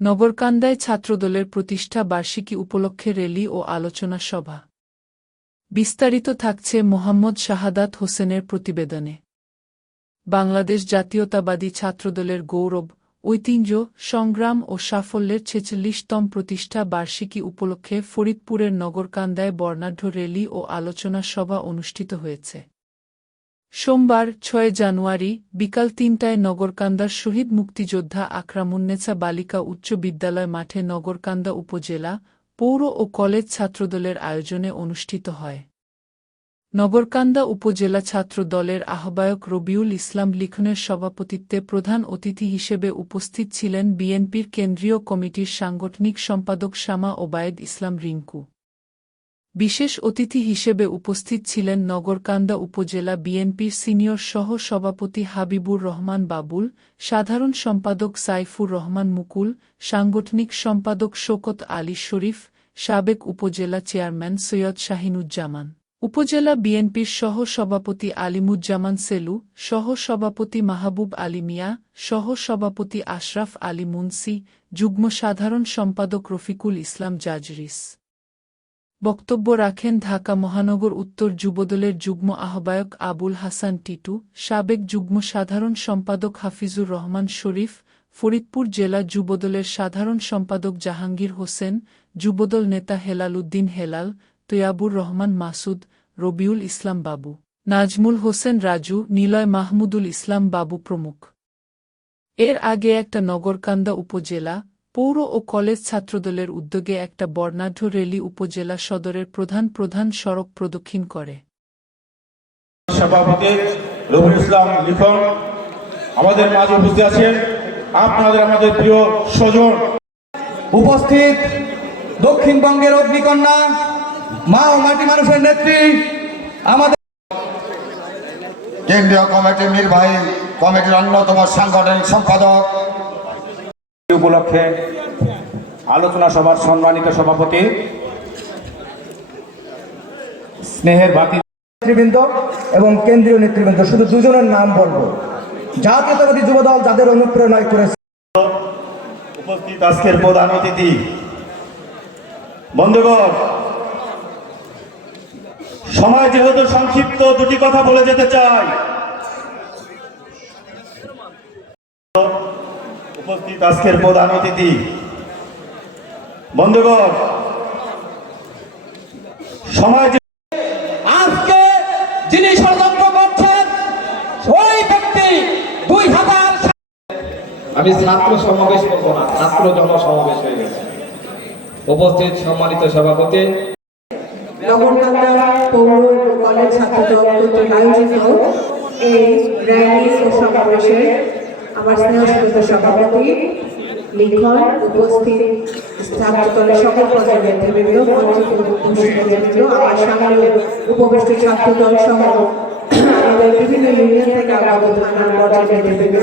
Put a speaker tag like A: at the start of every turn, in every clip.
A: নগরকান্দায় ছাত্রদলের প্রতিষ্ঠা বার্ষিকী উপলক্ষে র্যালি ও আলোচনা সভা। বিস্তারিত থাকছে মোহাম্মদ শাহাদাত হোসেনের প্রতিবেদনে। বাংলাদেশ জাতীয়তাবাদী ছাত্রদলের গৌরব, ঐতিহ্য, সংগ্রাম ও সাফল্যের ছেচল্লিশতম প্রতিষ্ঠা বার্ষিকী উপলক্ষে ফরিদপুরের নগরকান্দায় বর্ণাঢ্য র্যালি ও আলোচনা সভা অনুষ্ঠিত হয়েছে। সোমবার, ছয় জানুয়ারি, বিকাল তিনটায় নগরকান্দার শহীদ মুক্তিযোদ্ধা আকরামুন্নেছা বালিকা উচ্চ বিদ্যালয় মাঠে নগরকান্দা উপজেলা, পৌর ও কলেজ ছাত্রদলের আয়োজনে অনুষ্ঠিত হয়। নগরকান্দা উপজেলা ছাত্র দলের আহ্বায়ক রবিউল ইসলাম লিখনের সভাপতিত্বে প্রধান অতিথি হিসেবে উপস্থিত ছিলেন বিএনপির কেন্দ্রীয় কমিটির সাংগঠনিক সম্পাদক শামা ওবায়েদ ইসলাম রিঙ্কু বিশেষ অতিথি হিসেবে উপস্থিত ছিলেন নগরকান্দা উপজেলা বিএনপির সিনিয়র সহ সভাপতি হাবিবুর রহমান বাবুল, সাধারণ সম্পাদক সাইফুর রহমান মুকুল, সাংগঠনিক সম্পাদক শোকত আলী শরীফ, সাবেক উপজেলা চেয়ারম্যান সৈয়দ শাহিনুজ্জামান। উপজেলা বিএনপির সহ সভাপতি আলিমুজ্জামান সেলু, সহ সভাপতি মাহবুব আলী মিয়া, সহ সভাপতি আশরাফ আলী মুন্সি, যুগ্ম সাধারণ সম্পাদক রফিকুল ইসলাম জাজরিস। বক্তব্য রাখেন ঢাকা মহানগর উত্তর যুবদলের যুগ্ম আহ্বায়ক আবুল হাসান টিটু, সাবেক যুগ্ম সাধারণ সম্পাদক হাফিজুর রহমান শরীফ, ফরিদপুর জেলা যুবদলের সাধারণ সম্পাদক জাহাঙ্গীর হোসেন, যুবদল নেতা হেলাল উদ্দিন হেলাল, তৈয়াবুর রহমান মাসুদ, রবিউল ইসলাম বাবু, নাজমুল হোসেন রাজু, নিলয় মাহমুদুল ইসলাম বাবু প্রমুখ। এর আগে একটা নগরকান্দা উপজেলা পৌর ও কলেজ ছাত্রদলের উদ্যোগে একটা বর্ণাঢ্য র্যালি উপজেলা সদরের প্রধান প্রধান সড়ক প্রদক্ষিণ করে।
B: সভাপতি রবিউল ইসলাম লিখন আমাদের মাঝে উপস্থিত আছেন। আপনাদের আমাদের প্রিয় স্বজন।
C: উপস্থিত দক্ষিণবঙ্গের অগ্নিকন্যা মা ও মাটি মানুষের নেত্রী আমাদের
D: কেন্দ্রীয় কমিটির নির্বাহী কমিটির অন্যতম সাংগঠনিক সম্পাদক
B: উপলক্ষে আলোচনা সভার সম্মানিত সভাপতি স্নেহের বাতি
C: নেতৃবৃন্দ এবং কেন্দ্রীয় নেতৃবৃন্দ শুধু দুজনের নাম বলব। জাতীয়তাবাদী যুবদল যাদের অনুপ্রেরণায় করেছে।
B: উপস্থিত আজকের প্রধান অতিথি বন্ধুগণ সময় যেহেতু সংক্ষিপ্ত দুটি কথা বলে যেতে চাই উপস্থিত আজকের প্রধান অতিথি। বন্ধুগণ সময়
E: আজকে যিনি ষড়যন্ত্র করছেন ওই ব্যক্তি দুই হাজার
F: আমি ছাত্র সমাবেশ করব না ছাত্র জনসমাবেশ হয়ে গেছে। উপস্থিত সম্মানিত সভাপতি।
G: নগরকান্দা পৌর কলেজ ছাত্রদল কর্তৃক আয়োজিত এই র্যালি ও সমাবেশে আমার স্নেহস্মিত সভাপতি, লিখন, উপস্থিত ছাত্রদলের সকল পর্যায়ের নেতৃবৃন্দ আমার সামনে উপবিষ্ট ছাত্রদল সহ আমাদের বিভিন্ন ইউনিয়ন থেকে আগত থানার নেতৃবৃন্দ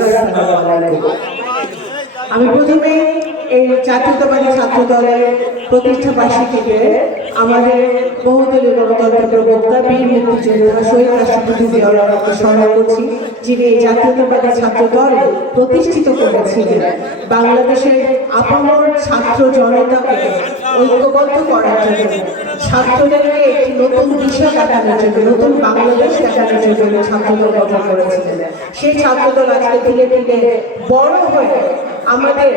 G: আমি প্রথমে জাতীয়তাবাদী ছাত্র দলের প্রতিষ্ঠা বার্ষিকীতে আমাদের বহুদলীয় গণতন্ত্র প্রবক্তা বীর মুক্তিযোদ্ধা শহীদ রাষ্ট্রপতি জিয়াউর স্মরণ করছি, যিনি এই জাতীয়তাবাদী ছাত্র দল প্রতিষ্ঠিত করেছিলেন। বাংলাদেশের আপামর ছাত্র জনতাকে ঐক্যবদ্ধ করার জন্য, ছাত্রদেরকে একটি নতুন দিশা দেখানোর জন্য, নতুন বাংলাদেশ দেখানোর জন্য ছাত্রদল গঠন করেছিলেন। সেই ছাত্রদল আজকে ধীরে ধীরে বড় হয়ে আমাদের